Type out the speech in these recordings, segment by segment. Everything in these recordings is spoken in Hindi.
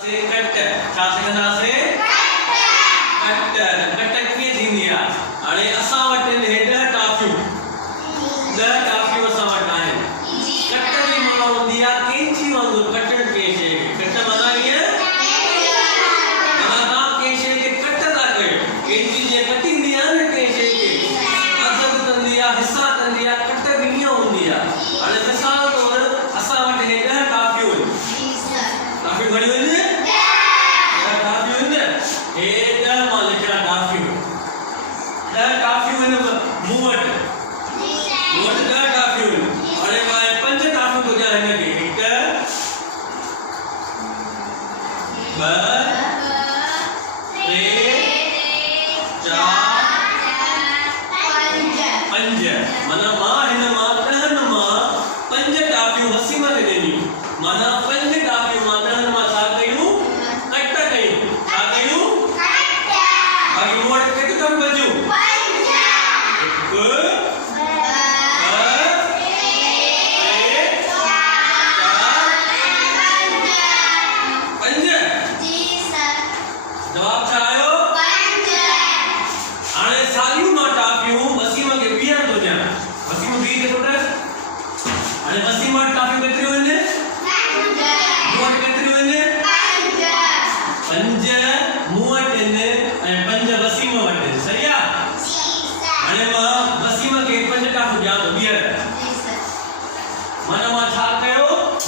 से कट्टर छा सिखंदा से कट्टर कट्टर कीअं थींदी आहे। हाणे असां वटि आहिनि हे 10 टाफियूं 10 टाफियूं असां वटि आहिनि। कट्टर जी माना हूंदी आहे कैंची वांगुरु कटण कंहिं शइ खे। कट माना ईअं माना तव्हां कंहिं शइ खे कट था कयो। कैंची जीअं कटींदी आहे न कंहिं शइ खे अदब कंदी आहे हिसा कंदी आहे कट बि ईअं हूंदी आहे। हाणे मिसाल तौरु असां वटि हे 10 टाफियूं आहिनि। टाफियूं घणियूं आहिनि? हे 10 मां लिखिया टाफियूं 10 टाफियूं आहिनि मूं वटि 10 टाफियूं आहिनि। हाणे मां 5 टाफियूं थो ॾियां हिन खे 1 2 3 4 5 माना मां हिन मां 10 मां 5 टाफियूं वसीम खे ॾिनियूं। माना 5 टाफियूं मां 10 मां छा कयूं कट कयूं। छा कयूं बाक़ी मूं वटि केतिरियूं टाफियूं बचियूं 1 2 3 4 5 जवाब छा आयो 5। हाणे सालियूं मां टाफियूं वसीम खे ॿीहर थो ॾियां। वसीम ॿी खे थो ॾियां। हाणे वसीम वटि टाफियूं केतिरियूं आहिनि मूं वटि केतिरियूं आहिनि 5 मूं वटि आहिनि ऐं 5 वसीम वटि आहिनि। सही आहे। हाणे मां वसीम खे 5 टाफियूं ॾियां थो ॿीहर। माना मां छा कयो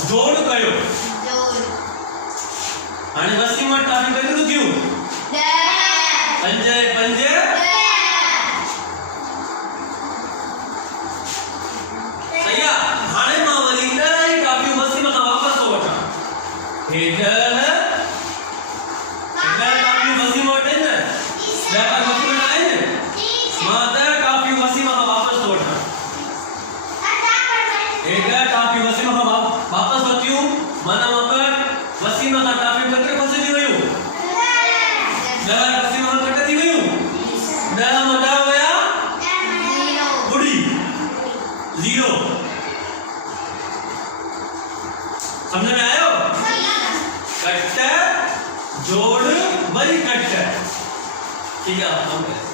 जोड़ कयो। हाणे वसीम वटि टाफियूं केतिरियूं थियूं 5 ऐं 5 सही आहे। हाणे मां वरी 10 टाफियूं वसीम खां वापसि थो वठां। हे 10 टाफियूं वसीम वटि आहिनि 10 वसीम वटि आहिनि। मां 10 टाफियूं वसीम खां वापसि थो वठां। हे 10 टाफियूं वसीम खां वापसि वठियूं। माना वसीम खां टाफियूं केतिरियूं फसिजी वियूं 10 वसीम खां कट थी वियूं। 10 मां 10 विया ॿुड़ी 0। समझ में आयो? कट जोड़ वरी कट। ठीक है।